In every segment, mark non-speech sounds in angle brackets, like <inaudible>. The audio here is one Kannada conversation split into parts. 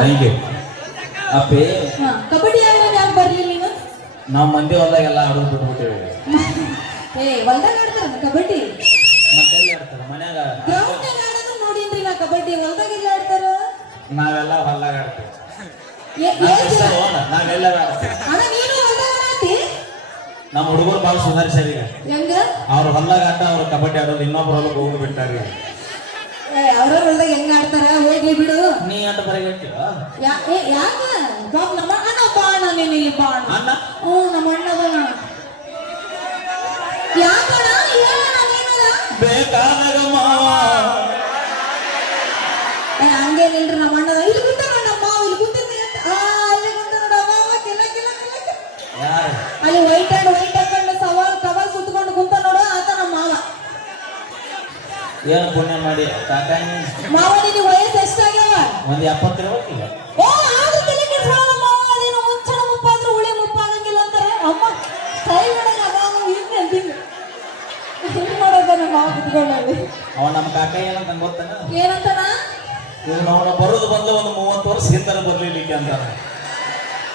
ಯು ಅಪ್ಪಿ. ಕಬಡ್ಡಿ ಆಡೋದು ಯಾಕೆ ಬರ್ಲಿಲ್ಲ ನೀನು ನಾವು ಮಂದಿ ಹೊಲ್ದಾಗೆಲ್ಲ ಆಡೋದು ಬಿಟ್ಬಿಟ್ಟೇವಿ. <laughs> ಏ ಹೊಲ್ದಾಗ ಆಡ್ತಾರ ಕಬಡ್ಡಿ? ಮತ್ತೆಲ್ಲಿ ಆಡ್ತಾರೆ? ಮನ್ಯಾಗ ಗ್ರೌಂಡ್ ಆಡೋದು ನೋಡಿನ್ರಿ ನಾ ಕಬಡ್ಡಿ. ಹೊಲ್ದಾಗ ಎಲ್ಲ ಆಡ್ತಾರ? ನಾವೆಲ್ಲ ಹೊಲ್ದಾಗ ಆಡ್ತೀವಿ. ನಾವೆಲ್ಲ ಅಣ್ಣ ನೀನು ಹೊಲ್ದಾಗ ಆಡತಿ ನಮ್ಮ ಹುಡುಗರು ಭಾಳ ಸುಧಾರಿಸ್ಯಾರ ಈಗ. ಹೆಂಗ? ಅವ್ರ ಹೊಲ್ದಾಗ ಆಟ ಅವ್ರು ಕಬಡ್ಡಿ ಆಡೋದು ಇನ್ನೊಬ್ರು ಹೊಲಕ್ಕೆ ಹೋಗಿ ಬಿಟ್ಟಾರ ಏ ಅವ್ರವ್ರ ಹೊಲ್ದಾಗ ಹೆಂಗ್ ಆಡ್ತಾರ? ಹೋಗ್ಲಿ ಬಿಡು. ನೀ ಅಂತ ಬರಗಟ್ಟಿವ ಏ ಯಾಕ? ನಮ್ಮ ಅಣ್ಣ ಬಾಣ ನೀನು ಇಲ್ಲಿ ಬಾಣ ಅಣ್ಣ? ಹ್ಞೂ ನಮ್ಮ ಅಣ್ಣ ಬಾಣ ಏನು ಪುಣ್ಯ ಮಾಡಿ? ಒಂದ್ ಮಾವ ನಿನಗೆ ವಯಸ್ಸು ಎಷ್ಟಾಗ್ಯಾವ? ಒಂದು ಎಪ್ಪತ್ತಿರ್ಬೇಕಿಲ್ಲ ಓ ಆದ್ರೂ ತಲೆ ಕೆಡ್ಸ್ಕೊಳಲ್ಲ ಮಾವ ಅದೇನೋ ಮುಂಚೆನ ಮುಪ್ಪಾದ್ರೆ ಉಳಿ ಮುಪ್ಪಾಗಂಗಿಲ್ಲ ಅಂತಾರೆ. ಅಮ್ಮ ಸ್ಟೈಲ್ ಮಾಡಲ್ಲ ಮಾವ ಹಿಂಗೆ ಅಂತೀನಿ ಹಿಂಗ್ ಮಾಡೋದ ನಮ್ಮ ಮಾವ ಕುತ್ಕೊಳ್ಳಿ ಅವ ನಮ್ಮ ಕಾಕ ಏನಂತ ಗೊತ್ತಾನ? ಏನಂತಾನ? ಇವ್ ನಾವು ಬರೋದು ಬಂದು ಒಂದು ಮೂವತ್ತು ವರ್ಷ ಬರ್ಲಿಕ್ಕೆ ಅಂತಾರೆ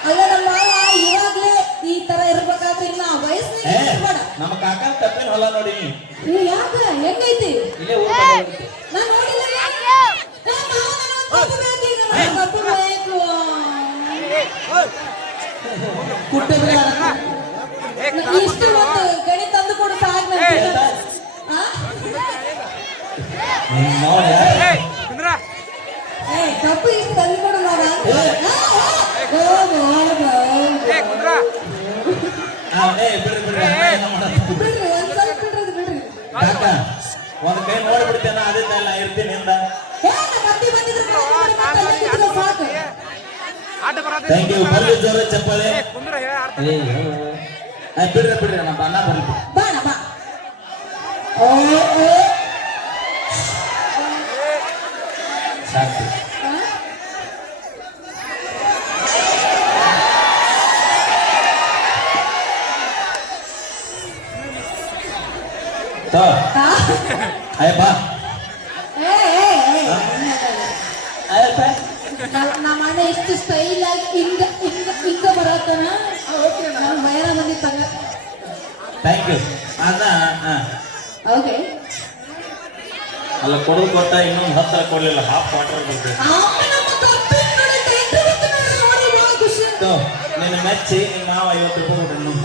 ಅಲ್ಲ ನಮ್ಮ ಮಾವ ಇವಾಗ್ಲೇ ಈ ತರ ಇರ್ಬೇಕಾದ್ರೆ ಇನ್ನ ಏ ವಯಸ್ಸಿನ ನಮ್ಮ ಕಾಕ ತಪ್ಪಿನ ಹೊಲ ನೋಡಿ. ಕುಟ್ಟಿ ಬಿಡಲ್ಲ. ಇಷ್ಟು ಒಂದು ಗಣಿ ತಂದು ಕೊಡು ಸಾಕು ನನಗೆ. ಆ? ನಿನ್ ನೋಡ್ ಯಾರು? ಏ, ಕಪ್ಪು ಇಷ್ಟು ತಂದು ಕೊಡು ಮಾವ. ಆ, ಆ, ಹೋಗು, ಹೋಗು, ಹೋಗು. ಆ, ಏ, ಬಿಡ್ರಿ, ಬಿಡ್ರಿ, ಅಣ್ಣ ಏನೋ ಮಾಡಲ್ಲ. ಬಿಡ್ರಿ ಒಂದ್ ಸ್ವಲ್ಪ ಬಿಡ್ರಿ ಅದು ಬಿಡ್ರಿ ಕಾಕ ಒಂದ್ ಕೈ ನೋಡ್ಬಿಡ್ತೇನ ಅದೇ ನಾ ಇರ್ತೀನಿ ಹಿಂದ ಏ, ನಮ್ಮ ಅತ್ತಿ ಬಂದಿದ್ರು ಕರ್ಕೊಂಡ್ ಬಿಡು, ಮತ್ತೆ ಅಲ್ಲಿ ನಿಂತ್ಕೊ ಸಾಕು. ಥ್ಯಾಂಕ್ ಯು ಬರ್ಲಿ ಜೋರ ಚಪ್ಪಾಳೆ ಕುಂದ್ರ ಹೇಳ ಅರ್ಥ ಏ, ಏ, ಬಿಡ್ರಿ ಬಿಡ್ರಿ ನಮ್ಮ ಅಣ್ಣ ಬರ್ಲಿ ಬಾ ಅಣ್ಣ, ಬಾ ಓ ತೋ ಆ? ಅಯ್ಯ ಬಾ ಏ, ಏ, ಏ, ಅಯ್ಯ ಬಾ. ನಮ್ಮ- ನಮ್ಮ ಅಣ್ಣ ಎಷ್ಟು ಸ್ಟೈಲ್ ಆಗಿ ಹಿಂಗ ಹಿಂಗ ಹಿಂಗ ಬರತ್ತಾನ ನಾನು ಭಯನ ಬಂದಿತ್ತಂಗ ಥ್ಯಾಂಕ್ ಯು ಹಾ. ಓಕೆ ಅಲ್ಲ ಕೊಡೋದು ಕೊಟ್ಟ ಇನ್ನೊಂದು ಹತ್ತರ ಕೊಡ್ಲಿಲ್ಲ ಹಾಫ್ ವಾಟರ್ ಖುಷಿ ನಿನ್ನ ಮೆಚ್ಚಿ ನಿಮ್ಮ ಮಾವ ಐವತ್ತು ರೂಪಾಯಿ ಕೊಡ್ರಿ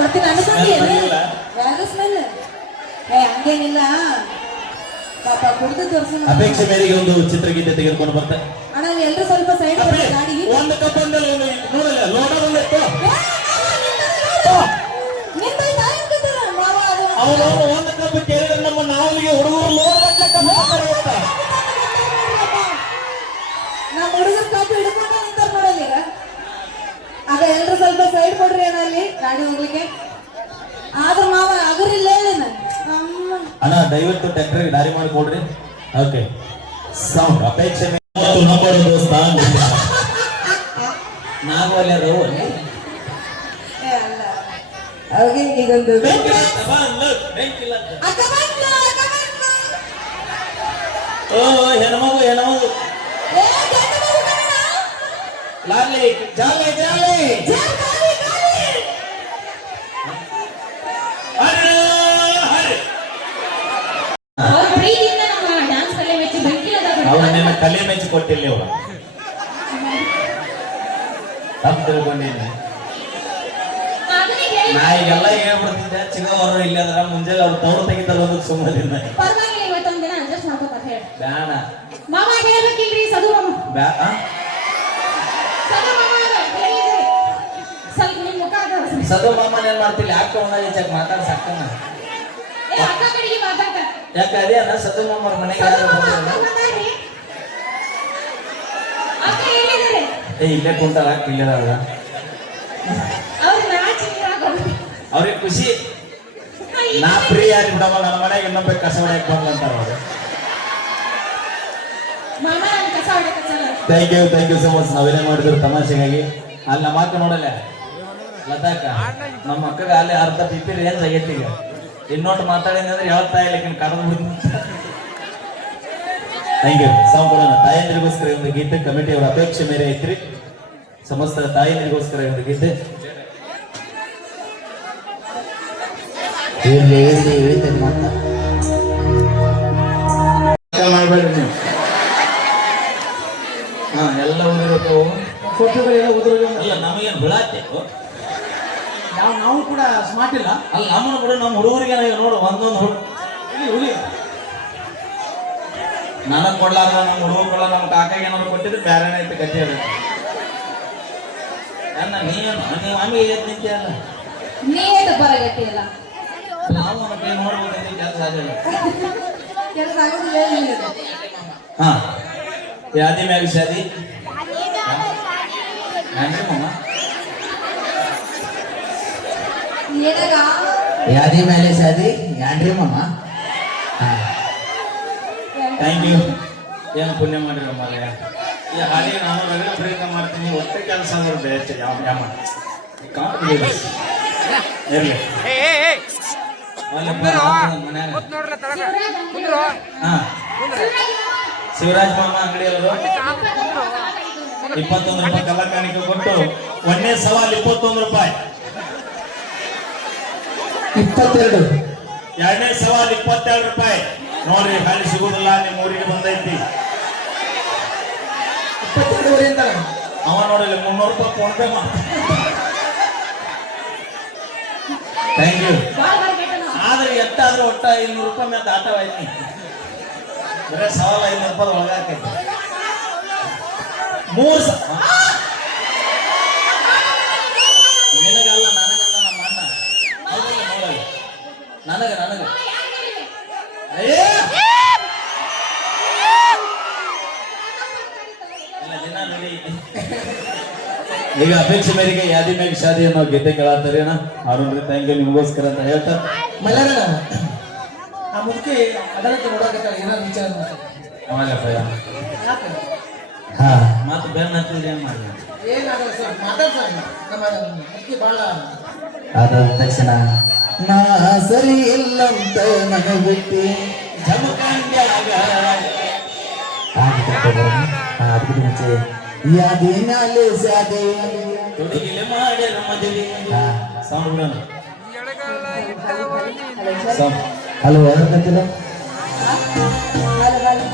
ಕೊಡ್ತೀನಿ ಅನ್ಕೊಂಡಿ Smell ಬರ್ಲಿಲ್ಲ? ಯಾರು ಸ್ಮೆಲ್ ಏ ಹಂಗೇನಿಲ್ಲ. ಪಾಪ ಕುಡಿದು ತೋರಿಸಿ ಅಪೇಕ್ಷೆ ಮೇರೆಗೆ ಒಂದು ಚಿತ್ರಗೀತೆ ತೆಗೆದುಕೊಂಡು ಬರ್ತೆ. ಅಣ್ಣ ಎಲ್ಲರೂ ಎಲ್ರು ಸ್ವಲ್ಪ ಸೈಡ್ ಗಾಡಿ. ಒಂದು ಕಪ್ ಅಂದ್ರೆ ಗಾಡಿ ಹೋಗ್ಲಿಕ್ಕೆ? ಆದ್ರ ಅಗರಿಲ್ಲ ಅಣ್ಣ ದಯವಿಟ್ಟು ಟ್ರ್ಯಾಕ್ಟರ್ಗೆ ದಾರಿ ಮಾಡಿಕೊಡ್ರಿ. ಓಕೆ ಸೌಂಡ್ ಅಪೇಕ್ಷೆ ಮತ್ತು ನಂಬರ್ ದೋಸ್ತ. ಅದು ಏ ಅಲ್ಲ. ಅವ್ರಿಗೆ ಈಗೊಂದು ಓ ಹೆಣ್ಮಗು ಹೆಣ್ಮಗು. ಲಾಲಿ ಜಾಲಿ ಜಾಲಿ ಜಾ, ಗಾಡಿ, ಗಾಡಿ. ಹರಿ, ಹರಿ. ಅವ್ರ ಪ್ರೀತಿಯಿಂದ ನಮ್ಮ ಡ್ಯಾನ್ಸ್ ಕಲೆ ಮೆಚ್ಚಿ ಬೆಂಕಿಲದ ಕಲೆ ಮೆಚ್ಚಿ ಕೊಟ್ಟಿಲ್ಲ ಇವ್ರು ತಪ್ಪು ತಿಳ್ಕೊಂಡೇನಿ ನಾ ಈಗೆಲ್ಲ ಹೇಳ್ಬಿಡ್ತಿದ್ದೆ ಚಿಕ್ಕವರು ಇಲ್ಲ ಅದ್ರ ಮುಂಜಾನೆ ಅವ್ರು ತವ್ರು ತೆಗಿತಾರ ಒಂದು ಸುಮ್ಮನೆ ಪರವಾಗಿಲ್ಲ ಇವತ್ತೊಂದ್ ದಿನ ಅಡ್ಜಸ್ಟ್ ಮಾಡ್ಕೋತಾರೆ ಹೇಳಿ. ಬ್ಯಾಡ. ಮಾಮ ಹೇಳ್ಬೇಕಿಲ್ರಿ? ಸದು ಮಾಮ ಬ್ಯಾ? ಸದು ಮಾಮ ಸ್ವಲ್ಪ ನಿಮ್ ಮುಖ ಅದ ಸದು ಮಾಮನ್ ಏನ್ ಮಾಡ್ತಿಲ್ಲ? ಯಾಕೆ ಒಂದಾಗ ಚೆಕ್ ಮಾತಾಡ್ ಸಾಕಣ್ಣ ಅಕ್ಕ ಕಡೆಗೆ ಯಾಕೆ ಅದೇ ಅನ್ನ ಸದು ಮಾಮರ ಮನೆಗೆ ಯಾರು ಮಾಮ ಅಕ್ಕ ಬಂದಿಲ್ಲ? ಮಾತಾಡ್ರಿ ಅಕ್ಕ ಹೇಳಿದ್ದಾರೆ ಏ ಇಲ್ಲೇ ಕುಂತಾಳ ನೀರಾಗೋದು ಅವ್ರಿಗೆ ಖುಷಿ. ನಾ ಫ್ರೀ ಆಗಿ ಬಿಡವ ನನ್ನ ಮನೆಗೆ ಇನ್ನೊಬ್ಬ ಕಸ ಹೊಡೆಯಕ್ ಬಂದಂತಾರ ಅವ್ರು. Thank you thank you so much ನಾವೇನೇ ಮಾಡಿದ್ರು ತಮಾಷೆಗಾಗಿ. ಅಲ್ಲಿ ನಮ್ಮ ಅಕ್ಕ ನೋಡಲ್ಲ. ಲತಾಕ ನಮ್ಮ ಅಕ್ಕಗೆ ಅಲ್ಲೇ ಅರ್ಧ ಬಿಪಿ ರೇಂಜ್ ಆಗೈತಿ ಈಗ? ಇನ್ನೊಟ್ಟು ಮಾತಾಡಿದ್ರೆ ಅಂದ್ರೆ ಯಾವತ್ತ ಇಲ್ಲ ಕಡದ ಥ್ಯಾಂಕ್ ಯು. ಸಾಂಪೂರ್ಣ ತಾಯಂದಿರಿಗೋಸ್ಕರ ಈ ಒಂದು ಗೀತೆ ಕಮಿಟಿಯವರ ಅಪೇಕ್ಷೆ ಮೇರೆ ಐತ್ರಿ ಸಮಸ್ತ ತಾಯಂದಿರಿಗೋಸ್ಕರ ಒಂದು ಗೀತೆ. ಮಾಡಬೇಡ್ರಿ ನೀವು. ಹಾ ಎಲ್ಲ ಉಳಿದವು ಕೊಟ್ಟಿದ್ರೆ ಎಲ್ಲ ಉದುರೋಗಿ ಅಲ್ಲ ನಮಗೇನು ಬಿಳಾತೆ ನಾವು ನಾವು ಕೂಡ ಸ್ಮಾರ್ಟ್ ಇಲ್ಲ. ಅಲ್ಲ ನಮ್ಮನ್ನು ಕೂಡ ನಮ್ಮ ಹುಡುಗರಿಗೆ ನೋಡು ಒಂದೊಂದು ಹುಡುಗ ನನಗ್ ಕೊಡ್ಲಾರ ನಮ್ಮ ಹುಡುಗ ಕೊಡ ನಮ್ಮ ಕಾಕಾಗ ಏನಾದ್ರು ಕೊಟ್ಟಿದ್ರೆ ಬೇರೆ ಐತೆ ಕಥೆ ಅದು. ನೀನು ನೀವು ಆಮೇಲೆ ಎದ್ದು ನಿಂತಿಯಲ್ಲ ನೀ ಏನು ಬರಗಟ್ಟಿಯಲ್ಲ ನಾವು ಕೈ ನೋಡ್ಬೇಕಂತ ಕೆಲಸ ಆಗಿಲ್ಲ ಕೆಲಸ ಆಗೋದಿಲ್ಲ ಹೇಳಿ. ಹಾ. ಯಾದಿ ಮ್ಯಾಗ ಶಾದಿ? ಮಮ್ಮ ಯಾದಿ ಮೇಲೆ ಶಾದಿ? ಯಾನ್ರಿ ಮಾಮ? ಥ್ಯಾಂಕ್ ಯು ಏನು ಪುಣ್ಯ ಮಾಡಿರ ಮಾಲಯ ಈ ಹಾಗೆ ನಾನು ರಗಡ ಪ್ರಯತ್ನ ಮಾಡ್ತೀನಿ. ಒಟ್ಟೆ ಕೆಲಸ ಅಂದ್ರೆ ಬೇರೆ ಯಾವ ಯಾವ ಇರಲಿ. ಶಿವರಾಜ್ ಮಾಮ ಅಂಗಡಿ ಇಪ್ಪತ್ತೊಂದು ರೂಪಾಯಿ ಕಲ್ಲಕಾಣಿಕೆ ಕೊಟ್ಟು ಒಂದೇ ಸವಾಲ್ ಇಪ್ಪತ್ತೊಂದು ರೂಪಾಯಿ. ಇಪ್ಪತ್ತೆರಡು. ಎರಡನೇ ಸವಾಲ್ ಇಪ್ಪತ್ತೆರಡು ರೂಪಾಯಿ. ನೋಡ್ರಿ ಖಾಲಿ ಸಿಗುದಿಲ್ಲ ನಿಮ್ಮ ಊರಿಗೆ ಬಂದೈತಿ. ಇಪ್ಪತ್ತೆರಡುವರೆ ಅವ ನೋಡಿಲ್ಲ ಮುನ್ನೂರು ರೂಪಾಯಿ ಫೋನ್ ಪೇ ಮಾಡ ಥ್ಯಾಂಕ್ ಯು ಆದ್ರೆ ಎಷ್ಟಾದ್ರೂ ಒಟ್ಟ ಐನೂರು ರೂಪಾಯಿ ಮೇಲೆ ದಾಟವಾಯ್ತು. ಬರೇ ಸವಾಲ್ ಐನೂರು ರೂಪಾಯಿ ಒಳಗಾಕೈತಿ ಮೂರು ಸ ಆ! ನಿನಗಲ್ಲ ನನಗಲ್ಲ ನಮ್ಮ ಅಣ್ಣ ಹೌದಲ್ಲ ನೋಡಲ್ಲ ನನಗ ನನಗ ಅಯ್ಯೇ! ಇಲ್ಲ, ದಿನ ನೋಡಿ. <laughs> ಈಗ ಅಪೇಕ್ಷೆ ಮೇರೆಗೆ ಯಾದಿ ಮೇಲೆ ಶಾದಿ ಅನ್ನೋ ಗೀತೆ ಕೇಳತ್ತಾರೇನ ಅವ್ರೊಂದ್ರೆ ಥ್ಯಾಂಕ್ ಯು ನಿಮಗೋಸ್ಕರ ಅಂತ ಹೇಳ್ತಾ. ಮಲ್ಲರಣ ಆ ಮುದುಕಿ ಅದರಕ್ಕೆ ನೋಡಕತ್ತಾಳ ಏನಾದ್ರು ವಿಚಾರ ಮಾಡ್ತಾಳೆ. ಹಾ. ಮಾತು ಬೇರೆ ಹತ್ತಿದ್ರೆ ಏನು ಮಾಡ್ಲಿ? ಏನಾಗಲ್ಲ ಸರ್ ಮಾತಾಡ್ತಾರೆ ನಮ್ಮ ಮುದುಕಿ ಭಾಳ ಅದಾದ ತಕ್ಷಣ ನಾ ಸರಿ ಇಲ್ಲಂತ ನಗ ಬಿಟ್ಟಿ ಜಮಖಂಡ್ಯಾಗ ಅದಕ್ಕೆ ಮುಂಚೆ ಯಾದಿ ಮ್ಯಾಲೆ ಸ್ಯಾದೆ ಹುಡುಗಿಲೆ ಮಾಡ್ಯಾರ ಮದುವೆ ಹಾ. ಸೌಂಡ್ ಬಿಡೋಣ ಸೌಂಡ್ ಹಲೋ ಯಾರು ಕತ್ತಿಲ್ಲ ಹಾಲು ಹಾಲು